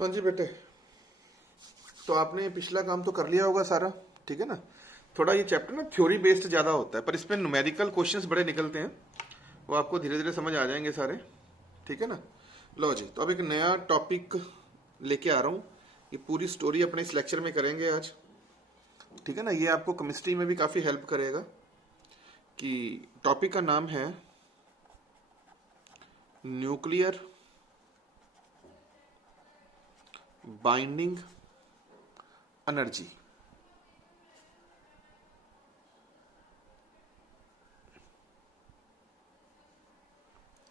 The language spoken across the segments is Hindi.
हाँ जी बेटे। तो आपने पिछला काम तो कर लिया होगा सारा, ठीक है ना। थोड़ा ये चैप्टर ना थ्योरी बेस्ड ज़्यादा होता है, पर इसमें न्यूमेरिकल क्वेश्चंस बड़े निकलते हैं, वो आपको धीरे धीरे समझ आ जाएंगे सारे, ठीक है ना। लो जी, तो अब एक नया टॉपिक लेके आ रहा हूँ। ये पूरी स्टोरी अपने इस लेक्चर में करेंगे आज, ठीक है ना। ये आपको केमिस्ट्री में भी काफ़ी हेल्प करेगा। कि टॉपिक का नाम है न्यूक्लियर बाइंडिंग एनर्जी।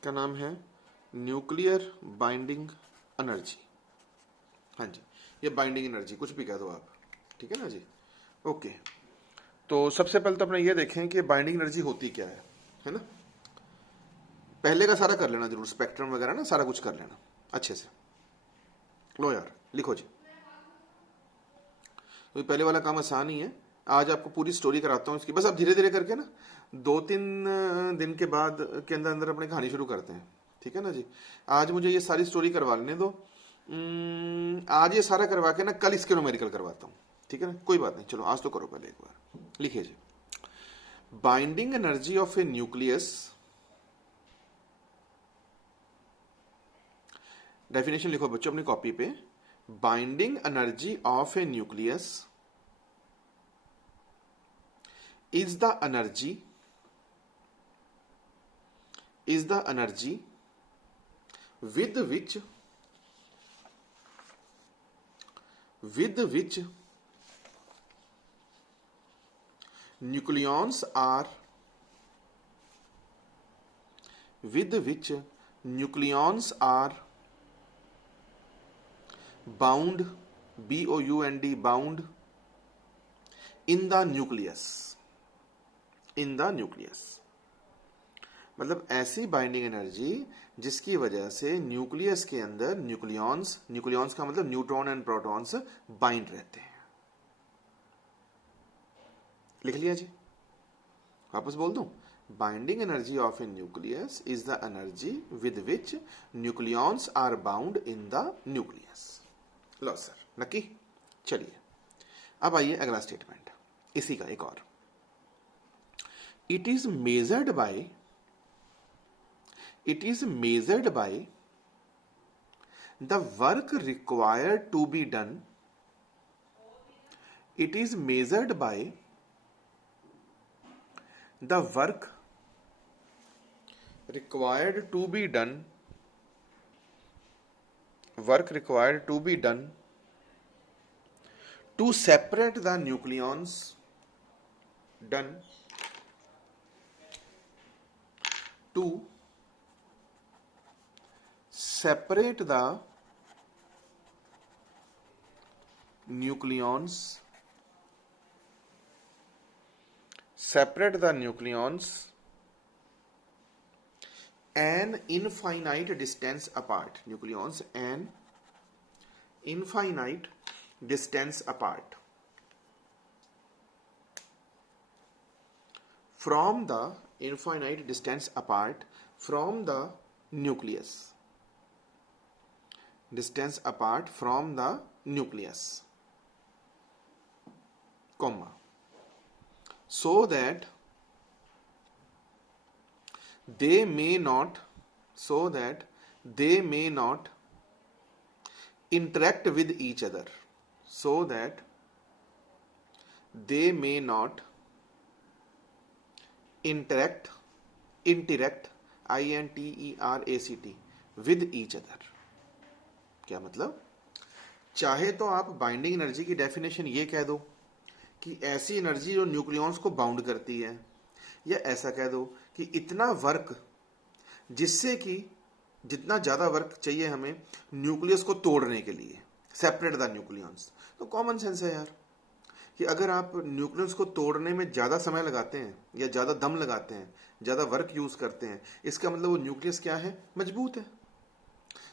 का नाम है न्यूक्लियर बाइंडिंग एनर्जी। हाँ जी, ये बाइंडिंग एनर्जी कुछ भी कह दो आप, ठीक है ना जी। ओके, तो सबसे पहले तो अपने ये देखें कि बाइंडिंग एनर्जी होती क्या है ना। पहले का सारा कर लेना जरूर, स्पेक्ट्रम वगैरह ना सारा कुछ कर लेना अच्छे से। लो यार लिखो जी। तो पहले वाला काम आसान ही है। आज आपको पूरी स्टोरी कराता हूँ इसकी, बस आप धीरे धीरे करके ना 2-3 दिन के बाद के अंदर अंदर अपने कहानी शुरू करते हैं, ठीक है ना जी। आज मुझे ये सारी स्टोरी करवा लेने दो। आज ये सारा करवा के ना कल इसके न्यूमेरिकल करवाता हूँ, ठीक है ना। कोई बात नहीं, चलो आज तो करो पहले एक बार। लिखिए जी, binding energy of a nucleus. Definition लिखो बच्चों अपनी कॉपी पे। Binding energy of a nucleus is the energy with which nucleons are bound, bound, bound in the nucleus। मतलब ऐसी बाइंडिंग एनर्जी जिसकी वजह से न्यूक्लियस के अंदर न्यूक्लियॉन्स का मतलब न्यूट्रॉन एंड प्रोटॉन्स बाइंड रहते हैं। लिख लिया जी, वापस बोल दूं। Binding energy of a nucleus is the energy with which nucleons are bound in the nucleus. लो सर, नक्की। चलिए अब आइए अगला स्टेटमेंट इसी का एक और। It is measured by the work required to be done. It is measured by the work required to be done. Work required to be done to separate the nucleons. Done to separate the nucleons an infinite distance apart. Nucleons an infinite distance apart from the nucleus. Distance apart from the nucleus, comma, so that they may not interact with each other. So that they may not interact interact with each other। क्या मतलब? चाहे तो आप बाइंडिंग एनर्जी की डेफिनेशन ये कह दो कि ऐसी एनर्जी जो न्यूक्लियॉन्स को बाउंड करती है, या ऐसा कह दो कि इतना वर्क जिससे कि जितना ज्यादा वर्क चाहिए हमें न्यूक्लियस को तोड़ने के लिए, सेपरेट द न्यूक्लियॉन्स। तो कॉमन सेंस है यार कि अगर आप न्यूक्लियस को तोड़ने में ज़्यादा समय लगाते हैं या ज़्यादा दम लगाते हैं, ज़्यादा वर्क यूज़ करते हैं, इसका मतलब वो न्यूक्लियस क्या है, मजबूत है।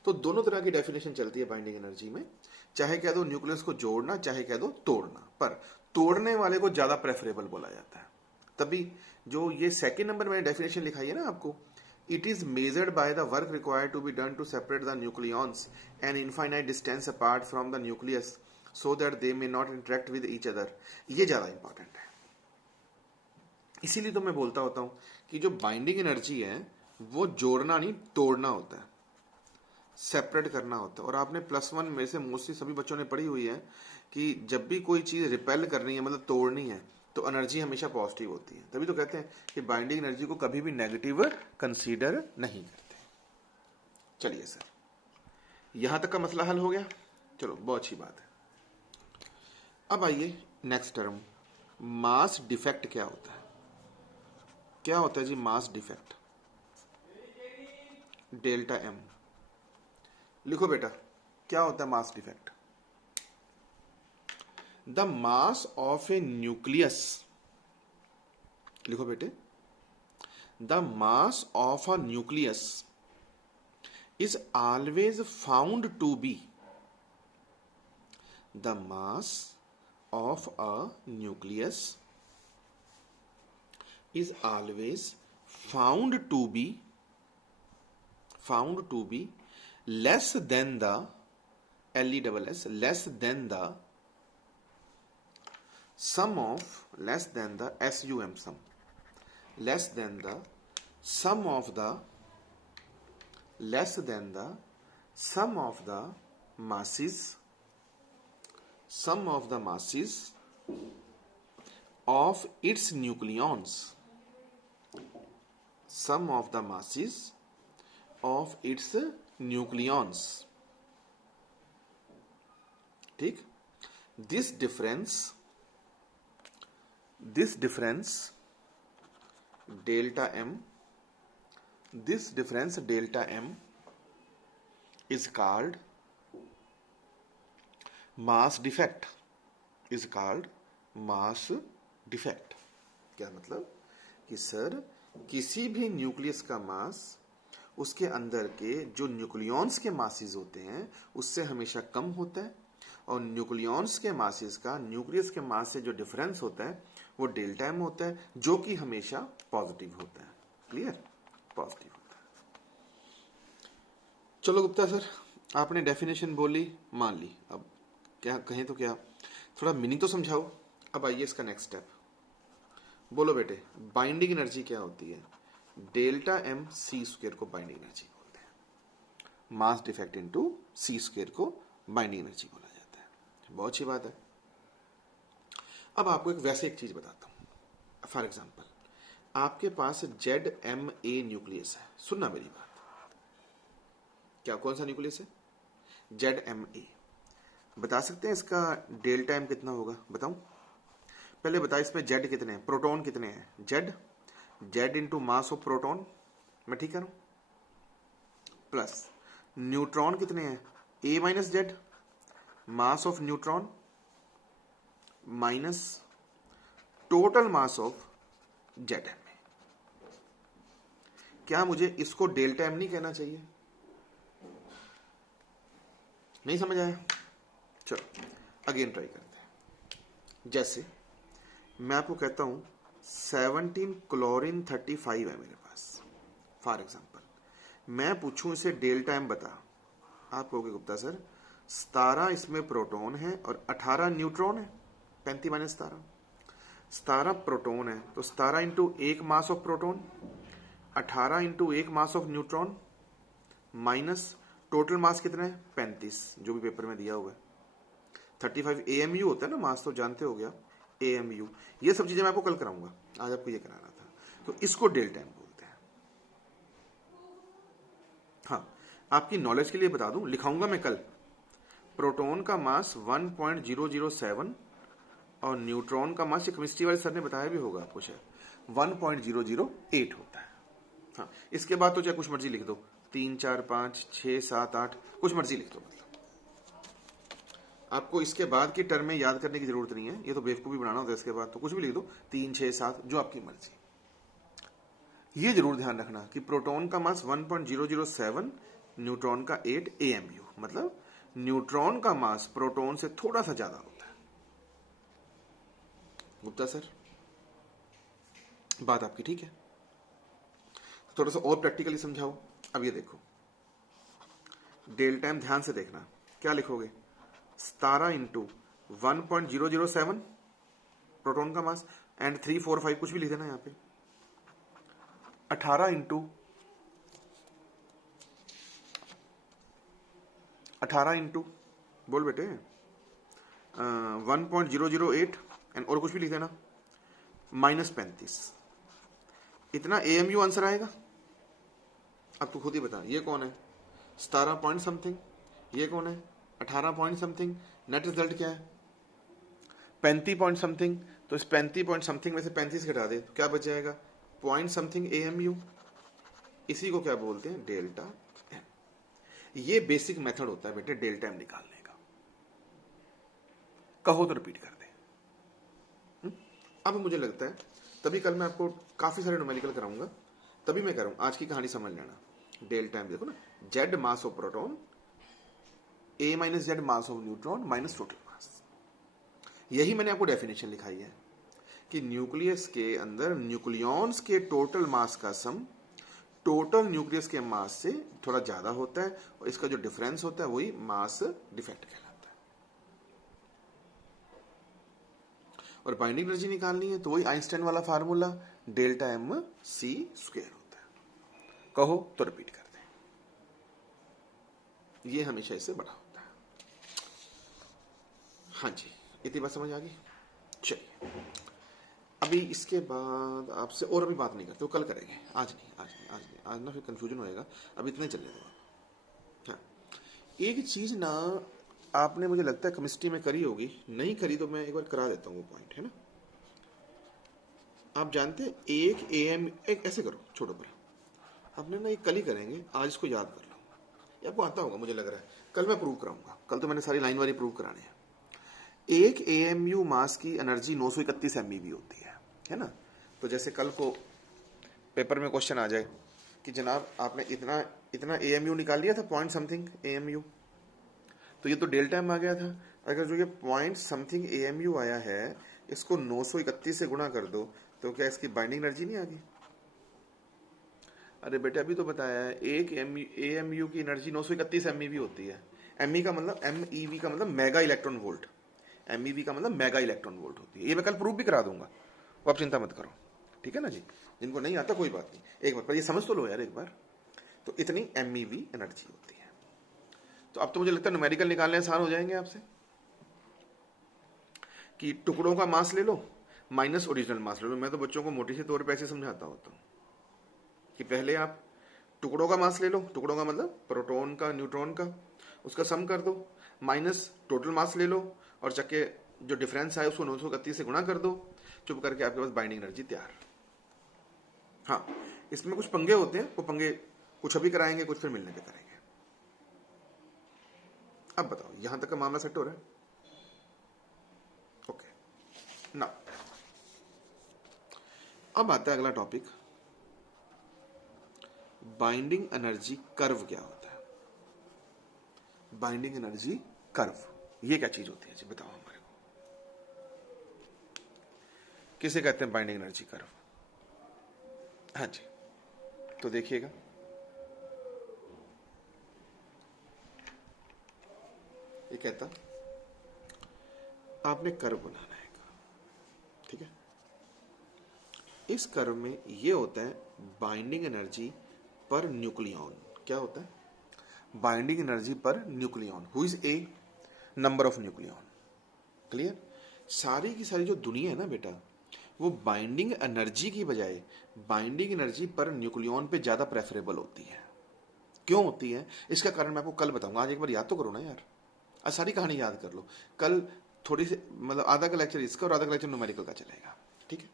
तो दोनों तरह की डेफिनेशन चलती है बाइंडिंग एनर्जी में। चाहे कह दो न्यूक्लियस को जोड़ना, चाहे कह दो तोड़ना, पर तोड़ने वाले को ज़्यादा प्रेफरेबल बोला जाता है। तभी जो ये सेकेंड नंबर में डेफिनेशन लिखाई है ना आपको It is measured by the work required to be done to separate the nucleons an infinite distance apart from the nucleus so that they may not interact with each other. ये ज्यादा इंपॉर्टेंट है, इसीलिए तो मैं बोलता होता हूं कि जो बाइंडिंग एनर्जी है वो जोड़ना नहीं तोड़ना होता है, सेपरेट करना होता है। और आपने +1 में से मोस्टली सभी बच्चों ने पढ़ी हुई है कि जब भी कोई चीज रिपेल करनी है मतलब तोड़नी है तो एनर्जी हमेशा पॉजिटिव होती है। तभी तो कहते हैं कि बाइंडिंग एनर्जी को कभी भी नेगेटिव कंसीडर नहीं करते। चलिए सर, यहां तक का मसला हल हो गया, चलो बहुत अच्छी बात है। अब आइए नेक्स्ट टर्म, मास डिफेक्ट क्या होता है? क्या होता है जी मास डिफेक्ट? डेल्टा एम लिखो बेटा, क्या होता है mass defect? The mass of a nucleus, लिखो बेटे, the mass of a nucleus is always found to be, the mass of a nucleus is always found to be less than the LESS, less than the sum of, less than the SUM sum, less than the sum of the, less than the sum of the masses, sum of the masses of its nucleons, sum of the masses of its nucleons, ठीक? This difference delta m, this difference delta m is called mass defect, is called mass defect। क्या मतलब कि सर किसी भी न्यूक्लियस का मास उसके अंदर के जो न्यूक्लियॉन्स के मासेस होते हैं उससे हमेशा कम होता है, और न्यूक्लियॉन्स के मासेस का न्यूक्लियस के मास से जो डिफरेंस होता है वो डेल्टा एम होता है, जो कि हमेशा पॉजिटिव होता है। क्लियर? पॉजिटिव होता है। चलो गुप्ता सर, आपने डेफिनेशन बोली, मान ली, अब क्या कहें तो क्या, थोड़ा मीनिंग तो समझाओ। अब आइए इसका नेक्स्ट स्टेप, बोलो बेटे बाइंडिंग एनर्जी क्या होती है? डेल्टा एम सी स्क्वायर को बाइंडिंग एनर्जी बोलते हैं, मास डिफेक्ट इनटू सी स्क्वायर को बाइंडिंग एनर्जी बोला जाता है। बहुत अच्छी बात है। अब आपको एक चीज बताता हूं। फॉर एग्जाम्पल, आपके पास ZMA न्यूक्लियस है, सुनना मेरी बात, क्या कौन सा न्यूक्लियस है? ZMA। बता सकते हैं इसका डेल्टा एम कितना होगा? बताऊं? पहले बता, इसमें जेड कितने हैं, प्रोटॉन कितने हैं? Z into mass of proton, मैं ठीक करूं, प्लस न्यूट्रॉन कितने हैं? A minus Z, mass of neutron minus total mass of Z M. क्या मुझे इसको डेल्टा एम नहीं कहना चाहिए? नहीं समझ आया? चलो अगेन ट्राई करते हैं। जैसे मैं आपको कहता हूं 17 क्लोरीन 35 है मेरे पास, फॉर एग्जांपल, मैं पूछूं इसे डेल्टा एम बता, आप कहोगे गुप्ता सर 17 इसमें प्रोटॉन है और 18 न्यूट्रॉन है, 35 माइनस 17 प्रोटॉन है, तो 17 into 1 mass of proton, 18 into 1 mass of neutron, minus total मास कितना है? 35, जो भी पेपर में दिया हुआ है। 35 AMU होता है ना मास, तो जानते हो गया AMU। ये सब चीजें मैं आपको कल कराऊंगा, आज आपको ये कराना था। तो इसको डेल्टा एम बोलते हैं। हाँ, आपकी नॉलेज के लिए बता दूं, लिखाऊंगा मैं कल, प्रोटॉन का मास 1.007 और न्यूट्रॉन का मास, केमिस्ट्री वाले सर ने बताया भी होगा आपको शायद, 1.008 होता है। हाँ, इसके बाद तो चाहे कुछ मर्जी लिख दो, 3 4 5 6 7 8 कुछ मर्जी लिख दो, मतलब आपको इसके बाद की टर्म में याद करने की जरूरत नहीं है, ये तो बेवकूफी बनाना होता है। इसके बाद तो कुछ भी लिख दो, 3 6 7 जो आपकी मर्जी। ये जरूर ध्यान रखना कि प्रोटॉन का मास 1.007, न्यूट्रॉन का 8 AMU, मतलब न्यूट्रॉन का मास प्रोटॉन से थोड़ा सा ज्यादा होता है। गुप्ता सर बात आपकी ठीक है? थोड़ा सा और प्रैक्टिकली समझाओ। अब ये देखो, डेल्टा एम ध्यान से देखना, क्या लिखोगे, 17 इंटू 1.007 प्रोटॉन का मास एंड 345 कुछ भी लिख देना यहाँ पे, 18 इंटू 18 इंटू बोल बेटे 1.008 एंड और कुछ भी लिख देना, -35। इतना AMU आंसर आएगा। अब तू खुद ही बता, ये कौन है 17 पॉइंट समथिंग, ये कौन है 18 पॉइंट समथिंग, नेट रिजल्ट क्या है 35 पॉइंट समथिंग। तो इस 35 पॉइंट समथिंग में से 35 घटा दे तो क्या बच जाएगा, पॉइंट समथिंग AMU। इसी को क्या बोलते हैं, डेल्टा एम। ये बेसिक मेथड होता है बेटे डेल्टा एम निकालने का। कहो तो रिपीट कर दे। अब मुझे लगता है तभी कल मैं आपको काफी सारे न्यूमेरिकल कराऊंगा, तभी मैं करूँ, आज की कहानी समझ लेना। डेल्टा एम देखो ना, Z mass of proton A minus Z mass of neutron minus total मास। यही मैंने आपको डेफिनेशन लिखाई है कि न्यूक्लियस के अंदर न्यूक्लियॉन्स के टोटल मास का सम टोटल न्यूक्लियस के मास से थोड़ा ज्यादा होता है, और इसका जो डिफरेंस होता है वही मास डिफेक्ट कहलाता है। और बाइंडिंग एनर्जी निकालनी है तो वही आइंस्टाइन वाला formula, delta M C square होता है। कहो तो रिपीट कर दे, ये हमेशा इससे बड़ा होता है। हाँ जी, इतनी बात समझ आ गई। चलिए, अभी इसके बाद आपसे और अभी बात नहीं करते, वो कल करेंगे, आज नहीं, आज ना फिर कंफ्यूजन होएगा। अब इतने चलने दो। हाँ, एक चीज ना आपने मुझे लगता है केमिस्ट्री में करी होगी, नहीं करी तो मैं एक बार करा देता हूँ, वो पॉइंट है ना। आप जानते हैं एक AM, एक ऐसे करो छोड़ो पर, आपने ना एक कल ही करेंगे, आज इसको याद कर लो, ये आपको आता होगा मुझे लग रहा है। कल मैं प्रूव कराऊंगा, कल तो मैंने सारी लाइन वाली प्रूव करानी है। एक AMU मास की एनर्जी 931 MeV होती है ना। तो जैसे कल को पेपर में क्वेश्चन आ जाए कि जनाब आपने इतना इतना AMU निकाल लिया था, पॉइंट समथिंग AMU, तो ये तो डेल्टा एम आ गया था। अगर जो ये पॉइंट समथिंग AMU आया है, इसको 931 से गुणा कर दो, तो क्या इसकी बाइंडिंग एनर्जी नहीं आ गई। अरे बेटे अभी तो बताया है, एक AMU की एनर्जी 931 MeV होती है। ME का मतलब MEV का मतलब मेगा इलेक्ट्रॉन वोल्ट, MEV का मतलब मेगा इलेक्ट्रॉन वोल्ट होती है। ये मैं कल प्रूफ भी करा दूंगा, वो आप चिंता मत करो, ठीक है ना जी। जिनको नहीं आता कोई बात नहीं, एक बार पर ये समझ तो लो यार एक बार। तो इतनी MEV एनर्जी होती है। तो अब तो मुझे लगता है न्यूमेरिकल निकालने आसान हो जाएंगे आपसे, कि टुकड़ों का मास ले लो माइनस ओरिजिनल मास ले लो। मैं तो बच्चों को मोटी से तौर पर ऐसे समझाता होता हूँ कि पहले आप टुकड़ों का मास ले लो, टुकड़ों का मतलब प्रोटॉन का न्यूट्रॉन का, उसका सम कर दो, माइनस टोटल मास ले लो, और चक्के जो डिफरेंस आए उसको 931 से गुणा कर दो, चुप करके आपके पास बाइंडिंग एनर्जी तैयार। हाँ, इसमें कुछ पंगे होते हैं, वो पंगे कुछ अभी कराएंगे, कुछ फिर मिलने पे करेंगे। अब बताओ यहां तक का मामला सेट हो रहा है। ओके ना, अब आता है अगला टॉपिक, बाइंडिंग एनर्जी कर्व क्या होता है। बाइंडिंग एनर्जी कर्व ये क्या चीज होती है जी, बताओ हमारे को, किसे कहते हैं बाइंडिंग एनर्जी कर्व। हाँ जी, तो देखिएगा, ये कहता आपने कर्व बनाना है, ठीक है। इस कर्व में ये होता है बाइंडिंग एनर्जी पर न्यूक्लियॉन। क्या होता है, बाइंडिंग एनर्जी पर nucleon, who is a number of nucleon. Clear. सारी की सारी जो दुनिया है ना बेटा, वो बाइंडिंग एनर्जी की बजाय बाइंडिंग एनर्जी पर न्यूक्लियॉन पे ज्यादा प्रेफरेबल होती है। क्यों होती है, इसका कारण मैं आपको कल बताऊंगा, आज एक बार याद तो करो ना यार, आज सारी कहानी याद कर लो। कल थोड़ी सी मतलब आधा का लेक्चर इसका और आधा का लेक्चर न्यूमेरिकल का चलेगा, ठीक है।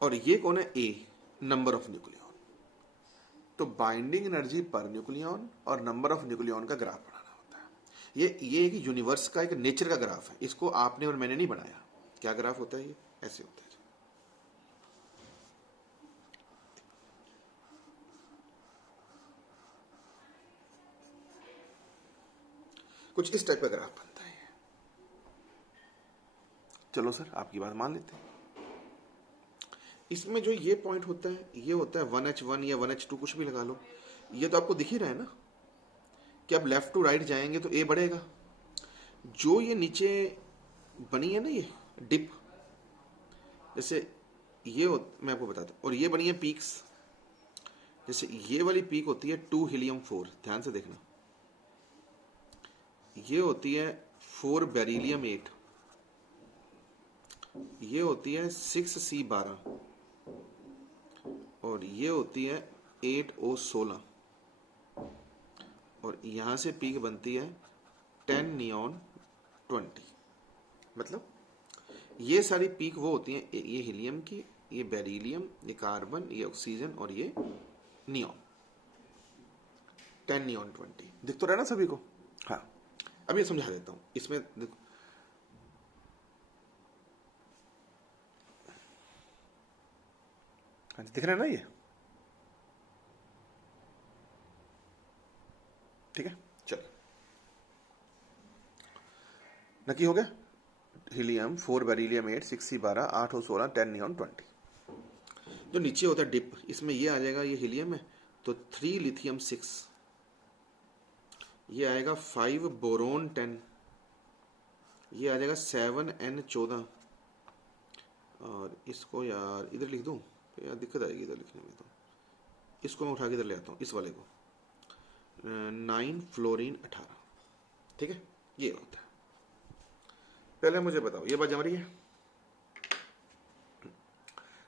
और ये कौन है, ए नंबर ऑफ न्यूक्लियॉन। तो बाइंडिंग एनर्जी पर न्यूक्लियॉन और नंबर ऑफ न्यूक्लियॉन का ग्राफ बनाना होता है। ये एक यूनिवर्स का एक नेचर का ग्राफ है, इसको आपने और मैंने नहीं बनाया। क्या ग्राफ होता है, ये ऐसे होता है, कुछ इस टाइप का ग्राफ बनता है। चलो सर आपकी बात मान लेते हैं, इसमें जो ये पॉइंट होता है ये होता है 1H1 या 1H2 कुछ भी लगा लो, ये तो आपको दिख ही रहा है ना कि अब लेफ्ट टू राइट जाएंगे तो ए बढ़ेगा। जो ये नीचे बनी है ना ये डिप, जैसे ये मैं आपको बताता हूँ, और ये बनी है पीक्स, जैसे ये वाली पीक होती है 2 हीलियम 4, ध्यान से देखना, ये होती है 4 बेरिलियम 8, ये होती है 6C12, और ये होती है 8O16, और यहां से पीक बनती है 10 नियॉन 20। मतलब ये सारी पीक वो होती हैं, ये हीलियम की, ये बेरिलियम, ये कार्बन, ये ऑक्सीजन, और ये नियॉन, 10 नियॉन 20। दिख तो रहा ना सभी को? हाँ, अब ये समझा देता हूं। इसमें देखो, हाँ दिख रहा है ना ये, ठीक है। चल, नक्की हो गया। Helium 4 beryllium 8 6C12 8O16 10 neon 20। जो नीचे होता है डिप, इसमें ये आ जाएगा, ये हीलियम है तो 3 लिथियम 6, ये आएगा 5 बोरोन 10, ये आ जाएगा 7N14, और इसको यार इधर लिख दूं तो यार दिक्कत आएगी इधर लिखने में, तो इसको मैं उठा के इधर ले आता हूँ, इस वाले को 9 फ्लोरीन 18। ठीक है, ये होता है। पहले मुझे बताओ ये बात जम रही है?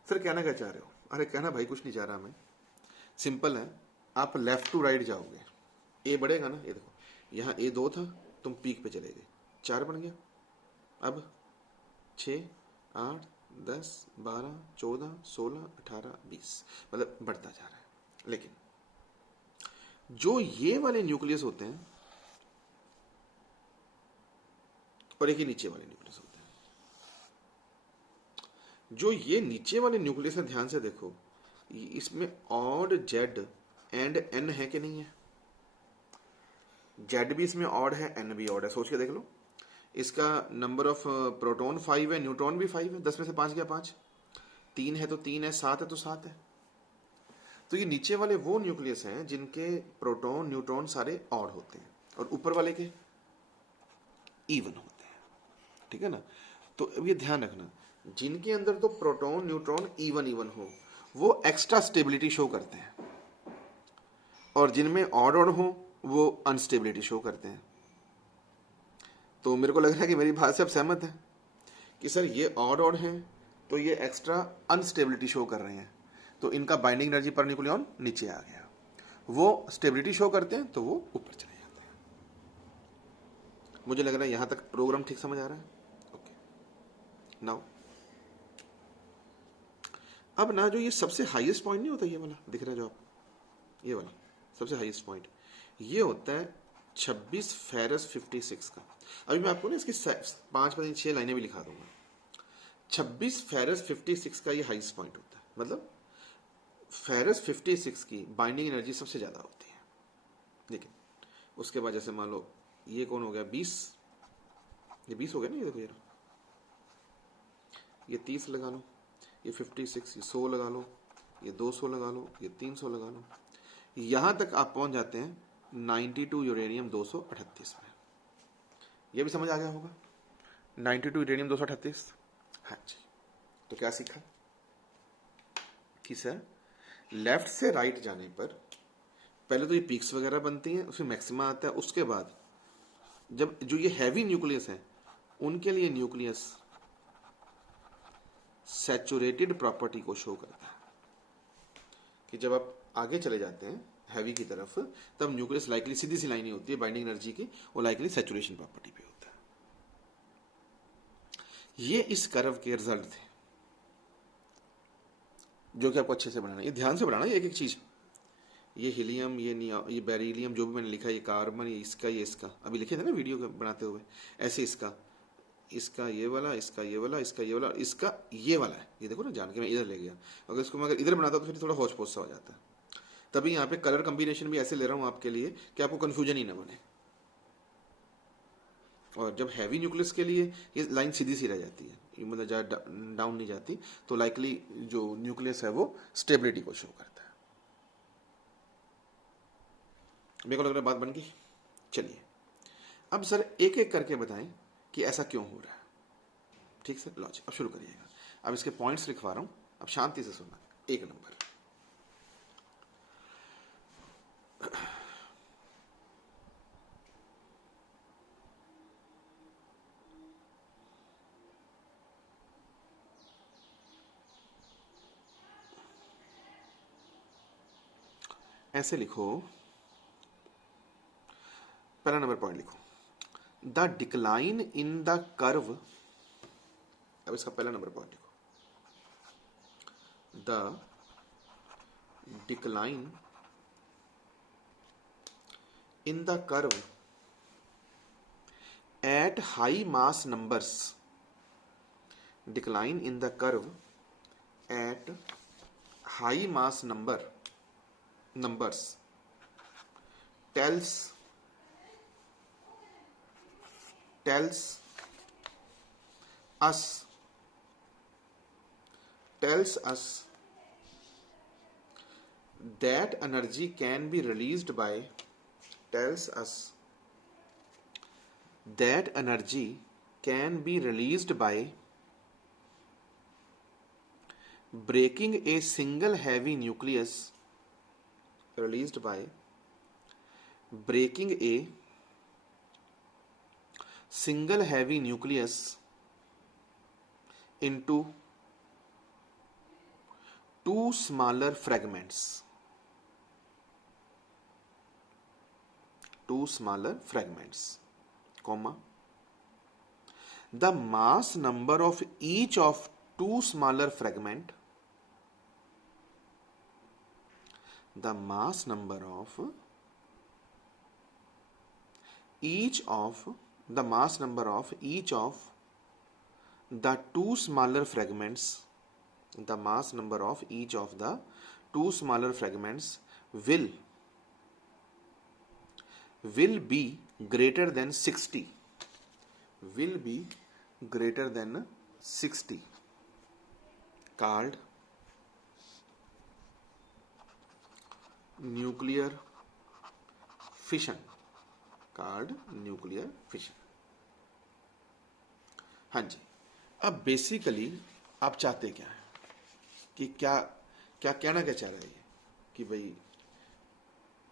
सर कहना क्या चाह रहे हो? अरे कहना भाई कुछ नहीं चाह रहा मैं, सिंपल है, आप लेफ्ट टू राइट जाओगे, ए बढ़ेगा ना, ये देखो यहाँ ए 2 था, तुम पीक पे चले गए, 4 बन गया, अब 6 8 10 12 14 16 18 20, मतलब बढ़ता जा रहा है। लेकिन जो ये वाले न्यूक्लियस होते हैं और एक ही नीचे वाले न्यूक्लियस होते हैं, जो ये नीचे वाले न्यूक्लियस है, ध्यान से देखो, इसमें ऑड जेड एंड एन है कि नहीं है? जेड भी इसमें ऑड है, एन भी ऑड है, सोच के देख लो। इसका नंबर ऑफ प्रोटॉन 5 है, न्यूट्रॉन भी 5 है, 10 में से 5 गया 5, 3 है तो 3 है, 7 है तो 7 है। तो ये नीचे वाले वो न्यूक्लियस हैं जिनके प्रोटॉन न्यूट्रॉन सारे ऑड होते हैं, और ऊपर वाले के इवन होते हैं, ठीक है ना। तो अब ये ध्यान रखना, जिनके अंदर तो प्रोटॉन न्यूट्रॉन इवन इवन हो वो एक्स्ट्रा स्टेबिलिटी शो करते हैं, और जिनमें ऑड ऑड हो वो अनस्टेबिलिटी शो करते हैं। तो मेरे को लग रहा है कि मेरी बात से आप सहमत हैं कि सर ये ऑड ऑड हैं तो ये एक्स्ट्रा अनस्टेबिलिटी शो कर रहे हैं, तो इनका बाइंडिंग एनर्जी पर न्यूक्लियन नीचे आ गया, वो स्टेबिलिटी शो करते हैं तो वो ऊपर चले जाते हैं। मुझे लग रहा है यहां तक प्रोग्राम ठीक समझ आ रहा है। ओके, नाउ अब ना जो ये सबसे हाईएस्ट पॉइंट नहीं होता, ये वाला दिख रहा है जो आप, ये वाला सबसे हाईएस्ट पॉइंट, ये होता है 26 फेरस 56 का। अभी मैं आपको ना इसकी 5 5 6 लाइनें भी लिखा दूंगा। 26 फेरस 56 का ये हाईएस्ट पॉइंट होता है, मतलब फेरस 56 की बाइंडिंग एनर्जी सबसे ज्यादा होती है। देखिए उसके बाद जैसे मान लो ये कौन हो गया 20, ये 20 हो गया ना, ये देखो ये 30 लगा लो, ये 56, ये 100 लगा लो, ये 200 लगा लो, ये 300 लगा लो, यहां तक आप पहुंच जाते हैं 92 यूरेनियम 238 में। ये भी समझ आ गया होगा, 92 यूरेनियम 238। हाँ जी, तो क्या सीखा कि सर लेफ्ट से राइट जाने पर पहले तो ये पीक्स वगैरह बनती हैं, उसमें मैक्सिमा आता है, उसके बाद जब जो ये हैवी न्यूक्लियस है उनके लिए न्यूक्लियस सैचुरेटेड प्रॉपर्टी को शो करता है कि जब आप आगे चले जाते हैं हैवी की तरफ, तब न्यूक्लियस लाइकली सीधी सी लाइन ही होती है बाइंडिंग एनर्जी की, वो लाइकली सैचुरेशन प्रॉपर्टी पे होता है। ये इस कर्व के रिजल्ट थे जो कि आपको अच्छे से बनाना है, ये ध्यान से बनाना है एक एक चीज। ये हीलियम, ये बेरिलियम, जो भी मैंने लिखा, ये कार्बन, ये इसका अभी लिखे थे ना वीडियो बनाते हुए, ऐसे इसका ये वाला, इसका ये वाला, इसका ये वाला, इसका ये वाला है। ये देखो ना, जान के मैं इधर ले गया, अगर इसको मैं इधर बनाता तो फिर थोड़ा होच पोच सा हो जाता है। तभी यहाँ पे कलर कॉम्बिनेशन भी ऐसे ले रहा हूँ आपके लिए कि आपको कंफ्यूजन ही ना बने। और जब हैवी न्यूक्लियस के लिए ये लाइन सीधी सी रह जाती है, ये मतलब ज़्यादा डाउन नहीं जाती, तो लाइकली जो न्यूक्लियस है वो स्टेबिलिटी को शो करता है। मेरे को लग रहा है बात बन गई। चलिए अब सर एक एक करके बताएं कि ऐसा क्यों हो रहा है। ठीक सर, लॉजिक अब शुरू करिएगा। अब इसके पॉइंट्स लिखवा रहा हूं, अब शांति से सुनना। एक नंबर, ऐसे लिखो, पहला नंबर पॉइंट लिखो, the decline in the curve. अब इसका पहला नंबर पॉइंट लिखो, the decline in the curve at high mass numbers, decline in the curve at high mass numbers tells us that energy can be released by breaking a single heavy nucleus, into two smaller fragments, comma, the mass number of each of two smaller fragment, the mass number of each of the two smaller fragments, the mass number of each of the two smaller fragments will be greater than 60, called nuclear fission, हाँ जी। अब बेसिकली आप चाहते क्या है कि क्या कहना क्या चाह रहा है ये कि भाई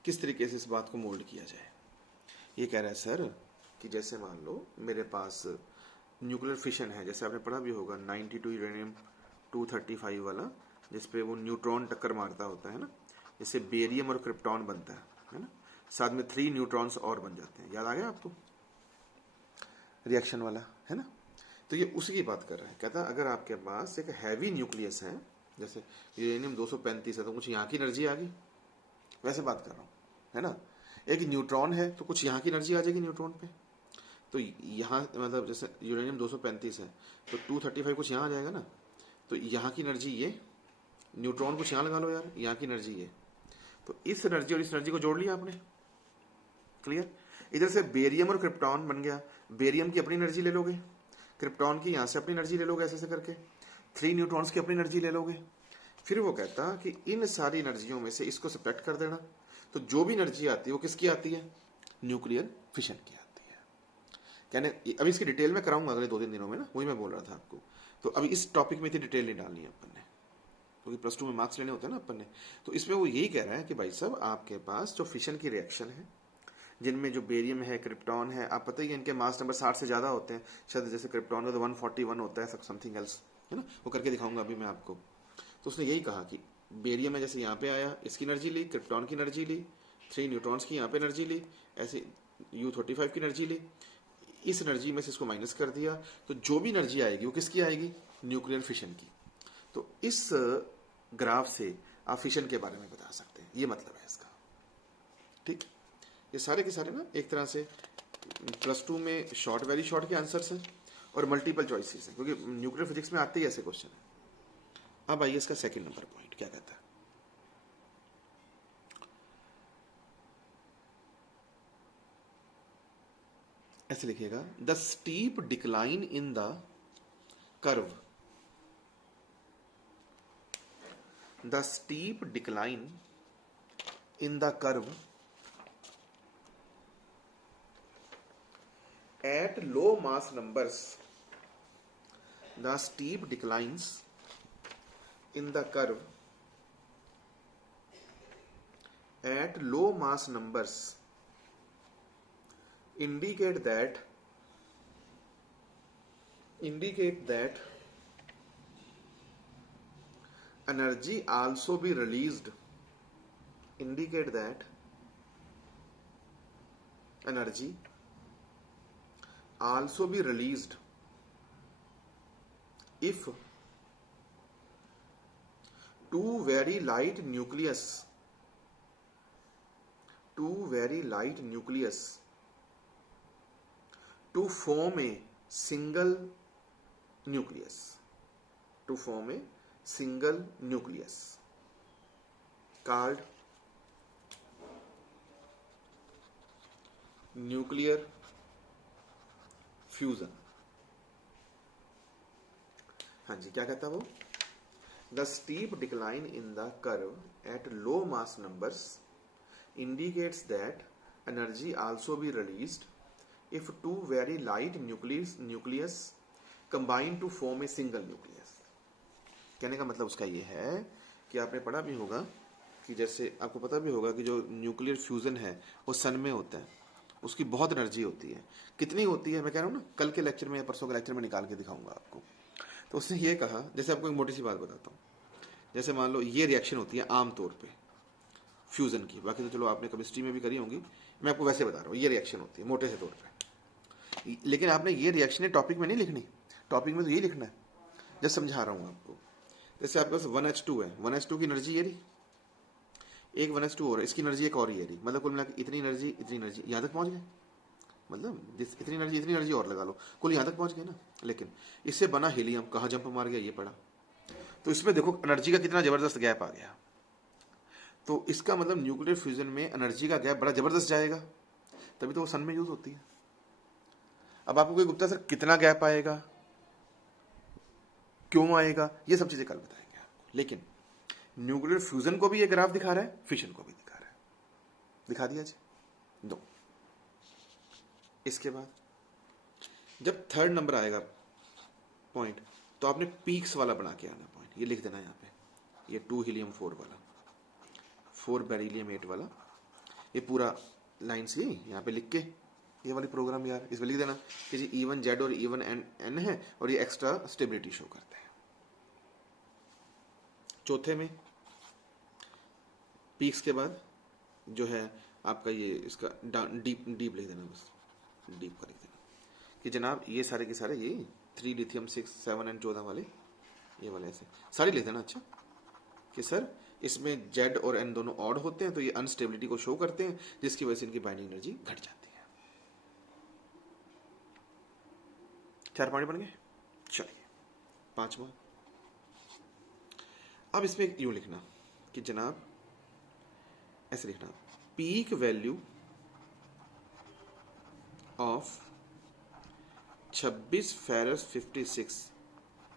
किस तरीके से इस बात को मोल्ड किया जाए। ये कह रहा है सर कि जैसे मान लो मेरे पास न्यूक्लियर फिशन है, जैसे आपने पढ़ा भी होगा 92 यूरेनियम 235 वाला, जिसपे वो न्यूट्रॉन टक्कर मारता होता है ना, जैसे बेरियम और क्रिप्टॉन बनता है ना, साथ में 3 न्यूट्रॉन्स और बन जाते हैं। याद आ गया आपको रिएक्शन वाला, है ना? तो ये उसी की बात कर रहा है। कहता है अगर आपके पास एक हैवी न्यूक्लियस है, जैसे यूरेनियम 235 है, तो कुछ यहाँ की एनर्जी आ गई, वैसे बात कर रहा हूँ, है ना। एक न्यूट्रॉन है तो कुछ यहाँ की एनर्जी आ जाएगी न्यूट्रॉन पे, तो यहाँ मतलब जैसे यूरेनियम 235 है तो 235 कुछ यहाँ आ जाएगा ना, तो यहाँ की एनर्जी ये, न्यूट्रॉन कुछ यहाँ लगा लो यार, यहाँ की एनर्जी ये, तो इस एनर्जी और इस एनर्जी को जोड़ लिया आपने। क्लियर? इधर से बेरियम और क्रिप्टॉन बन गया, बेरियम की अपनी एनर्जी ले लोगे, क्रिप्टॉन की यहाँ से अपनी एनर्जी ले लोगे, ऐसे करके 3 न्यूट्रॉन्स की अपनी एनर्जी ले लोगे। फिर वो कहता कि इन सारी एनर्जियों में से इसको सब्ट्रैक्ट कर देना, तो जो भी एनर्जी आती है वो किसकी आती है? न्यूक्लियर फिशन की आती है। कहने अभी इसकी डिटेल में कराऊंगा अगले 2-3 दिनों में ना, वही मैं बोल रहा था आपको। तो अभी इस टॉपिक में इतनी डिटेल नहीं डालनी है अपन ने, क्योंकि प्लस 2 में मार्क्स लेने होते हैं ना अपन ने। तो इसमें वो यही कह रहा है कि भाई साहब आपके पास जो फिशन की रिएक्शन है, जिनमें जो बेरियम है, क्रिप्टॉन है, आप पता ही है इनके मास नंबर 60 से ज़्यादा होते हैं शायद, जैसे क्रिप्टॉन का तो 141 होता है, समथिंग एल्स, है ना, वो करके दिखाऊंगा अभी मैं आपको। तो उसने यही कहा कि बेरियम है, जैसे यहाँ पे आया, इसकी एनर्जी ली, क्रिप्टॉन की एनर्जी ली, 3 न्यूट्रॉन्स की यहाँ पे एनर्जी ली, ऐसे U35 की एनर्जी ली, इस एनर्जी में से इसको माइनस कर दिया, तो जो भी एनर्जी आएगी वो किसकी आएगी? न्यूक्लियर फिशन की। तो इस ग्राफ से आप फिशन के बारे में बता सकते हैं, ये मतलब है इसका। ठीक, ये सारे के सारे ना एक तरह से प्लस 2 में शॉर्ट, वेरी शॉर्ट के आंसर्स हैं और मल्टीपल चॉइसेस हैं, क्योंकि न्यूक्लियर फिजिक्स में आते ही ऐसे क्वेश्चन है। अब आइए इसका सेकंड नंबर पॉइंट क्या कहता है। ऐसे लिखिएगा, the steep decline in the curve, the steep decline in the curve at low mass numbers, the steep declines in the curve at low mass numbers indicate that energy also be released, indicate that energy also be released if two very light nucleus to form a single nucleus, called nuclear fusion. हाँ जी, क्या कहता है वो? The steep decline in the curve at low mass numbers indicates that energy also be released if two very light nucleus combine to form a single nucleus. कहने का मतलब उसका ये है कि आपने पढ़ा भी होगा कि जैसे आपको पता भी होगा कि जो न्यूक्लियर फ्यूजन है वो सन में होता है, उसकी बहुत एनर्जी होती है। कितनी होती है मैं कह रहा हूँ ना, कल के लेक्चर में या परसों के लेक्चर में निकाल के दिखाऊंगा आपको। तो उसने ये कहा, जैसे आपको एक मोटी सी बात बताता हूँ, जैसे मान लो ये रिएक्शन होती है आम तौर पे फ्यूजन की, बाकी तो चलो आपने केमिस्ट्री में भी करी होंगी, मैं आपको वैसे बता रहा हूँ, ये रिएक्शन होती है मोटे से तौर पे। लेकिन आपने ये रिएक्शन टॉपिक में नहीं लिखनी, टॉपिक में तो ये लिखना है, जैसे समझा रहा हूँ आपको। जैसे आपके पास 1H2 है, 1H2 की एनर्जी ये रही, एक 1H2 और इसकी एनर्जी एक और ये रही, मतलब कुल मिलाकर इतनी एनर्जी यहाँ तक पहुँच गए, मतलब इतनी एनर्जी और लगा लो, कुल यहाँ तक पहुँच गए ना। लेकिन इससे बना हीलियम कहाँ जंप मार गया ये पड़ा, तो इसमें देखो एनर्जी का कितना जबरदस्त गैप आ गया। तो इसका मतलब न्यूक्लियर फ्यूजन में एनर्जी का गैप बड़ा जबरदस्त जाएगा, तभी तो वो सन में यूज होती है। अब आपको कोई गुप्ता सर कितना गैप आएगा, क्यों आएगा, ये सब चीजें कल बताएंगे आपको। लेकिन न्यूक्लियर फ्यूजन को भी ये ग्राफ दिखा रहा है, फिशन को भी दिखा रहा है। दिखा दिया जी दो। इसके बाद जब थर्ड नंबर आएगा पॉइंट, तो आपने पीक्स वाला बना के आना पॉइंट, ये लिख देना यहाँ पे, ये 2 हीलियम 4 वाला, 4 बेरिलियम 8 वाला, ये पूरा लाइन से यहाँ पे लिख के, ये वाली प्रोग्राम यार इसमें लिख देना कि जी E1 Z और E1 N है, और ये एक्स्ट्रा स्टेबिलिटी शो करते हैं। चौथे में पीक्स के बाद जो है आपका ये इसका डीप लिख देना, बस डीप का लिख देना कि जनाब ये सारे के सारे ये 3 लिथियम 6 7 एंड 14 वाले, ये वाले ऐसे सारे लिख देना। अच्छा कि सर इसमें Z और N दोनों ऑड होते हैं, तो ये अनस्टेबिलिटी को शो करते हैं, जिसकी वजह से इनकी बाइंडिंग एनर्जी घट जाती है। 4 पॉइंट बन गए। चलिए 5वां, अब इसमें यूं लिखना कि जनाब ऐसे लिखना, peak value of 26 ferrous 56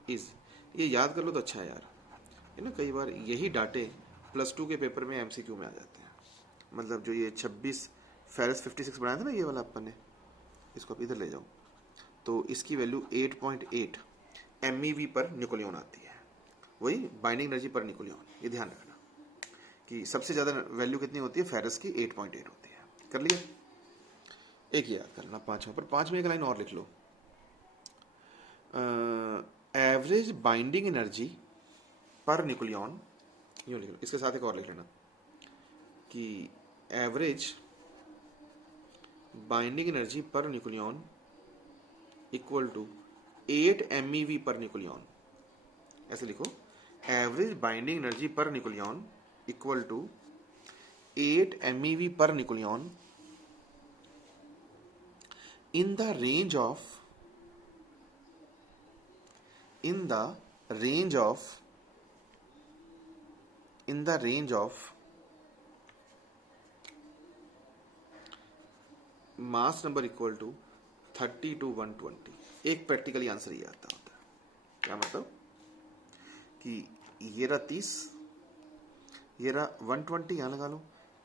is, ये याद कर लो तो अच्छा है यार, है ना। कई बार यही डाटे +2 के पेपर में MCQ में आ जाते हैं। मतलब जो ये 26 फेरस 56 बनाया था ना ये वाला अपन ने, इसको आप इधर ले जाओ, तो इसकी वैल्यू 8.8 MeV पर न्यूक्लियन आती है, वही बाइंडिंग एनर्जी पर न्यूक्लियन। ये ध्यान रखना कि सबसे ज्यादा वैल्यू कितनी होती है, फेरस की 8.8 होती है। कर लिया, एक याद करना 5वां, पर 5 में एक लाइन और लिख लो, average binding energy per nucleon, यूं लिख लो, इसके साथ एक और लिख लेना कि average binding energy per nucleon equal to 8 MeV per nucleon. ऐसे लिखो, average binding energy per nucleon equal to 8 MeV per nucleon in the range of mass number equal to 30 to 120। एक प्रैक्टिकली आंसर ये आता होता है। क्या मतलब कि ये रहा 30, ये रहा 120, यहाँ लगा लो।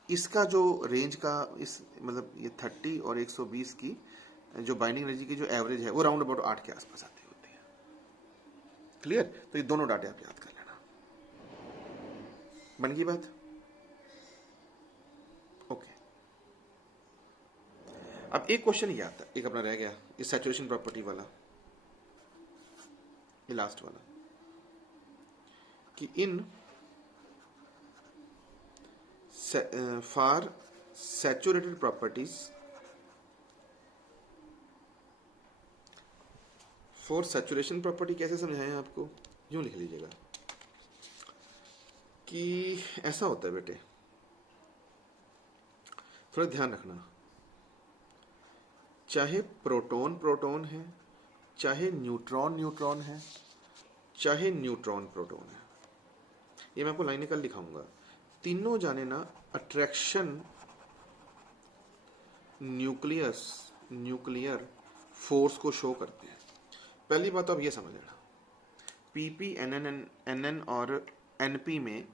इसका जो रेंज का इस मतलब ये 30 और 120 की जो बाइंडिंग एनर्जी की जो एवरेज है वो राउंड अबाउट 8 के आसपास आती होती है। क्लियर? तो ये दोनों डाटे आप याद कर लेना। बन गई बात? ओके। अब एक क्वेश्चन ये आता है, एक अपना रह गया इस सैचुरेशन प्रॉपर्टी वाला, ये लास्ट वाला, कि in for saturated properties, for saturation property कैसे समझाएं आपको, यूं लिख लीजिएगा कि ऐसा होता है बेटे, थोड़ा ध्यान रखना, चाहे प्रोटॉन प्रोटॉन है, चाहे न्यूट्रॉन न्यूट्रॉन है, चाहे न्यूट्रॉन प्रोटॉन है, ये मैं आपको लाइनें कल दिखाऊंगा, तीनों जाने ना अट्रैक्शन न्यूक्लियर फोर्स को शो करते हैं। पहली बात तो आप ये समझ लेना, पीपी एनएन और एनपी में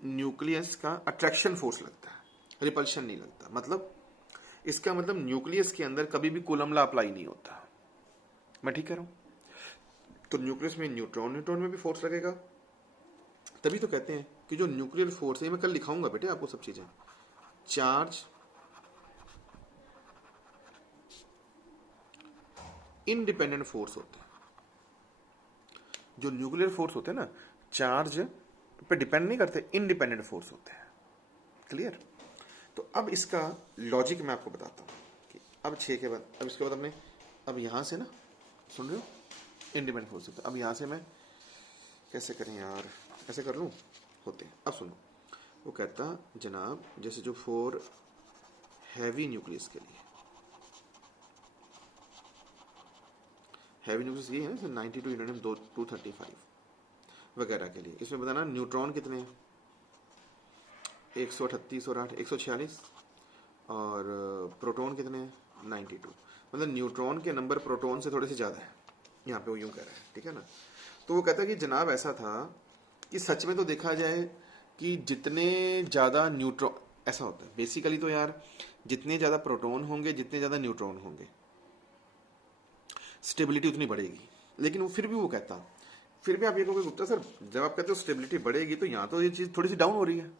न्यूक्लियस का अट्रैक्शन फोर्स लगता है, रिपल्शन नहीं लगता। मतलब इसका मतलब न्यूक्लियस के अंदर कभी भी कूलम लॉ अप्लाई नहीं होता। मैं ठीक कह रहा हूं? तो न्यूक्लियस में न्यूट्रॉन न्यूट्रॉन में भी फोर्स लगेगा। तभी तो कहते हैं कि जो न्यूक्लियर फोर्स है, मैं कल लिखाऊंगा बेटे आपको सब चीजें, चार्ज इंडिपेंडेंट फोर्स होते हैं। जो न्यूक्लियर फोर्स होते हैं ना, चार्ज पे डिपेंड नहीं करते, इंडिपेंडेंट फोर्स होते हैं। क्लियर? तो अब इसका लॉजिक मैं आपको बताता हूं कि अब 6 के बाद, अब इसके बाद हमने, अब यहां से ना, सुन रहे हो, इंडिपेंडेंट फोर्स होता है। अब यहां से मैं कैसे करें यार, ऐसे कर लूं, होते हैं। अब सुनो, वो कहता जनाब जैसे जो 4 हैवी न्यूक्लियस के लिए, हैवी न्यूक्लियस ये है ना 92 यूरेनियम 235 वगैरह के लिए, इसमें बताना न्यूट्रॉन कितने हैं, 138 और 8 146, और प्रोटॉन कितने हैं 92। मतलब न्यूट्रॉन के नंबर प्रोटॉन से थोड़े से ज़्यादा है, यहाँ पे वो यूं कह रहा है, ठीक है ना। तो वो कहता है कि जनाब ऐसा था कि सच में तो देखा जाए कि जितने ज़्यादा न्यूट्रॉन, ऐसा होता है बेसिकली तो यार, जितने ज़्यादा प्रोटॉन होंगे, जितने ज़्यादा न्यूट्रॉन होंगे, स्टेबिलिटी उतनी बढ़ेगी। लेकिन वो फिर भी वो कहता, फिर भी आप ये कहोगे गुप्ता सर, जब आप कहते हो स्टेबिलिटी बढ़ेगी तो यहाँ तो ये चीज़ थोड़ी सी डाउन हो रही है,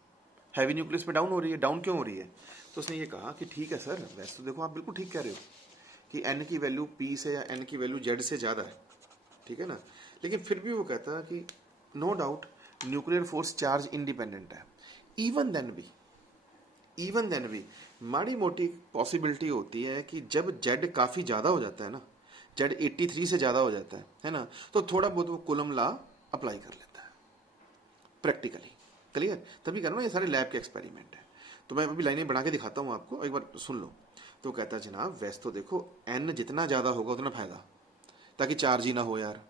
हैवी न्यूक्लियस में डाउन हो रही है, डाउन क्यों हो रही है? तो उसने ये कहा कि ठीक है सर, वैसे तो देखो आप बिल्कुल ठीक कह रहे हो कि एन की वैल्यू पी से या एन की वैल्यू जेड से ज़्यादा है, ठीक है ना। लेकिन फिर भी वो कहता है कि no doubt nuclear force charge independent है। इवन देन भी माड़ी मोटी पॉसिबिलिटी होती है कि जब जेड काफ़ी ज़्यादा हो जाता है ना, जेड 83 से ज़्यादा हो जाता है ना, तो थोड़ा बहुत वो कूलम लॉ अप्लाई कर लेता है प्रैक्टिकली। क्लियर? तभी कह रहा हूँ ये सारे लैब के एक्सपेरिमेंट है। तो मैं अभी लाइनें बना के दिखाता हूँ आपको, एक बार सुन लो। तो कहता है जनाब वैसे तो देखो एन जितना ज़्यादा होगा उतना फायदा, ताकि चार्ज ही ना हो यार,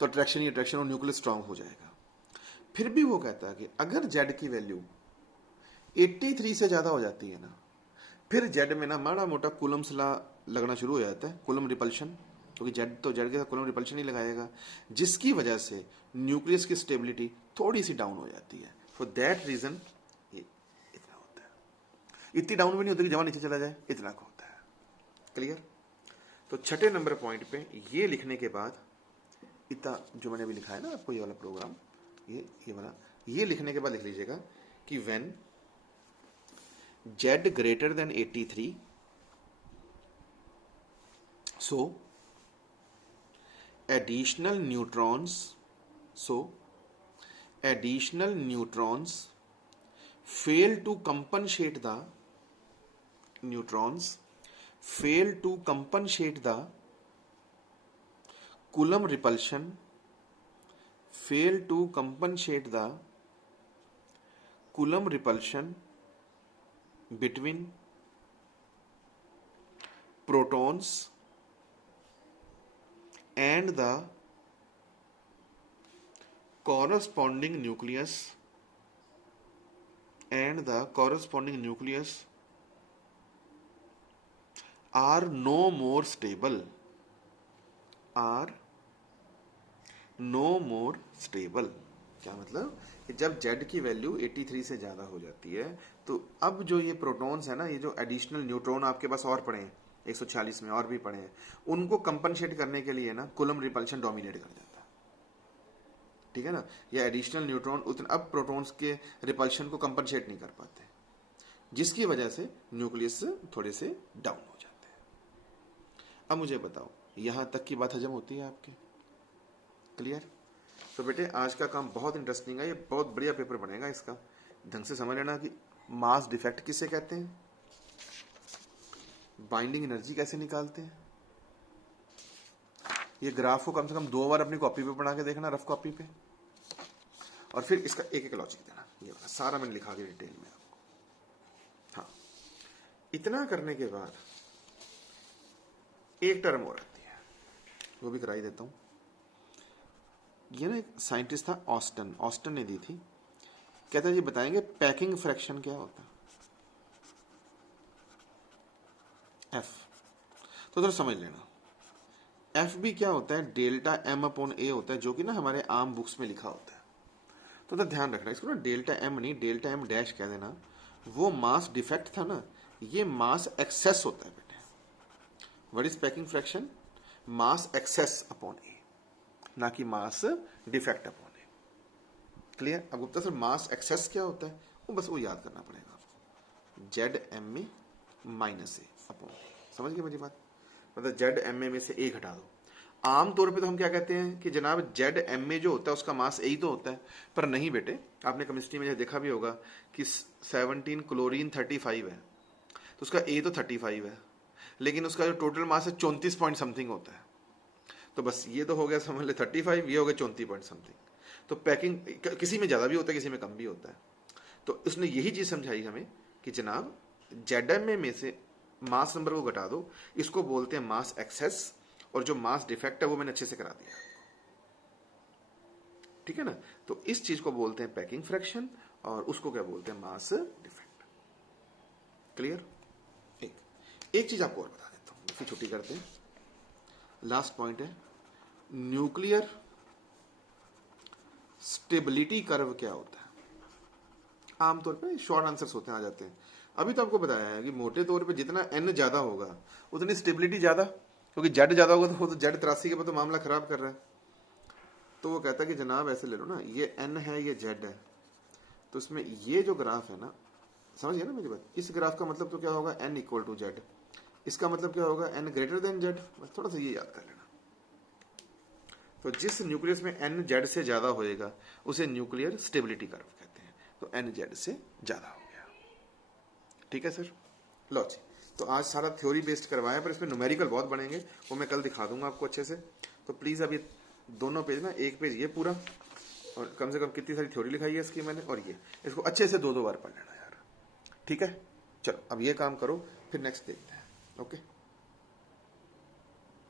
तो अट्रैक्शन ही अट्रैक्शन और न्यूक्लियस स्ट्रांग हो जाएगा। फिर भी वो कहता है कि अगर जेड की वैल्यू 83 से ज़्यादा हो जाती है ना, फिर जेड में ना माड़ा मोटा कूलम्स लॉ लगना शुरू हो जाता है, कूलम रिपल्शन, क्योंकि जेड तो जेड के साथ कूलम रिपल्शन ही लगाएगा, जिसकी वजह से न्यूक्लियस की स्टेबिलिटी थोड़ी सी डाउन हो जाती है। फॉर दैट रीजन ये इतना होता है। इतनी डाउन भी नहीं होती कि जमा नीचे चला जाए, इतना का होता है। क्लियर? तो छठे नंबर पॉइंट पे ये लिखने के बाद, इतना जो मैंने अभी लिखा है ना आपको, ये वाला प्रोग्राम, ये वाला, ये लिखने के बाद लिख लीजिएगा कि when Z greater than 83, so additional neutrons fail to compensate the Coulomb repulsion, between protons and the corresponding nucleus are no more stable, are no more stable. क्या मतलब कि जब Z की वैल्यू 83 से ज़्यादा हो जाती है तो अब जो ये प्रोटॉन्स है ना, ये जो एडिशनल न्यूट्रॉन आपके पास और पड़े हैं 146 में और भी पड़े हैं, उनको कंपनसेट करने के लिए ना कूलम्ब रिपल्शन डोमिनेट कर जाता है, ठीक है ना। ये एडिशनल न्यूट्रॉन उतने अब प्रोटॉन्स के रिपल्शन को कंपनसेट नहीं कर पाते, जिसकी वजह से न्यूक्लियस थोड़े से डाउन हो जाते हैं। अब मुझे बताओ यहां तक की बात हजम होती है आपके? क्लियर? तो बेटे आज का काम बहुत इंटरेस्टिंग है, ये बहुत बढ़िया पेपर बनेगा, इसका ढंग से समझ लेना कि मास डिफेक्ट किसे कहते हैं, बाइंडिंग एनर्जी कैसे निकालते हैं। ये ग्राफ को कम से कम 2 बार अपनी कॉपी पे बना के देखना, रफ कॉपी पे, और फिर इसका एक एक लॉजिक देना। ये सारा मैंने लिखा के डिटेल में आपको। हाँ, इतना करने के बाद एक टर्म और आती है, वो भी कराई देता हूं। ये ना एक साइंटिस्ट था ऑस्टन ने दी थी। कहता है जी बताएंगे पैकिंग फ्रैक्शन क्या होता है, एफ। तो थोड़ा समझ लेना, एफ भी क्या होता है, डेल्टा एम अपॉन ए होता है, जो कि ना हमारे आम बुक्स में लिखा होता है। तो ध्यान रखना इसको ना, डेल्टा एम नहीं डेल्टा एम डैश कह देना। वो मास डिफेक्ट था ना, ये मास एक्सेस होता है बेटे। What is packing fraction? Mass excess upon A, ना कि mass defect upon A. Clear? अब गुप्ता सर मास एक्सेस क्या होता है? वो बस वो याद करना पड़ेगा आपको, जेड एम में माइनस ए अपॉन ए। समझ गए मेरी बात? मतलब जेड एम में से ए घटा दो। आमतौर पे तो हम क्या कहते हैं कि जनाब जेड एम में जो होता है उसका मास ए ही तो होता है, पर नहीं बेटे, आपने केमिस्ट्री में देखा भी होगा कि 17 क्लोरीन 35 है, तो उसका ए तो 35 है, लेकिन उसका जो टोटल मास है 34 पॉइंट समथिंग होता है। तो बस ये तो हो गया समझ ले 35, ये हो गया 34 पॉइंट समथिंग। तो पैकिंग किसी में ज़्यादा भी होता है, किसी में कम भी होता है। तो उसने यही चीज़ समझाई हमें कि जनाब जेड एम में से मास नंबर को घटा दो, इसको बोलते हैं मास एक्सेस, और जो मास डिफेक्ट है वो मैंने अच्छे से करा दिया, ठीक है ना। तो इस चीज को बोलते हैं पैकिंग फ्रैक्शन, और उसको क्या बोलते हैं, मास डिफेक्ट। क्लियर? एक चीज आपको और बता देता हूं, फिर छुट्टी करते हैं। लास्ट पॉइंट है न्यूक्लियर स्टेबिलिटी कर्व क्या होता है। आमतौर पे शॉर्ट आंसर्स होते हैं, आ जाते हैं। अभी तो आपको बताया है कि मोटे तौर पे जितना एन ज्यादा होगा उतनी स्टेबिलिटी ज्यादा, क्योंकि जेड ज्यादा होगा तो जेड 83 के बाद तो मामला खराब कर रहा है। तो वो कहता है कि जनाब ऐसे ले लो ना, ये एन है ये जेड है, तो इसमें ये जो ग्राफ है ना, समझिए ना मेरी बात, इस ग्राफ का मतलब तो क्या होगा, एन इक्वल टू जेड। इसका मतलब क्या होगा, एन ग्रेटर देन जेड। बस थोड़ा सा ये याद कर लेना। तो जिस न्यूक्लियस में एन जेड से ज्यादा होएगा उसे न्यूक्लियर स्टेबिलिटी कर्व कहते हैं। तो एन जेड से ज्यादा हो गया, ठीक है सर। लो जी, तो आज सारा थ्योरी बेस्ड करवाया, पर इसमें न्यूमेरिकल बहुत बनेंगे, वो मैं कल दिखा दूंगा आपको अच्छे से। तो प्लीज अभी दोनों पेज ना, एक पेज ये पूरा, और कम से कम कितनी सारी थ्योरी लिखाई है इसकी मैंने, और ये इसको अच्छे से 2-2 बार पढ़ लेना यार, ठीक है। चलो अब ये काम करो, फिर नेक्स्ट देखते हैं। ओके।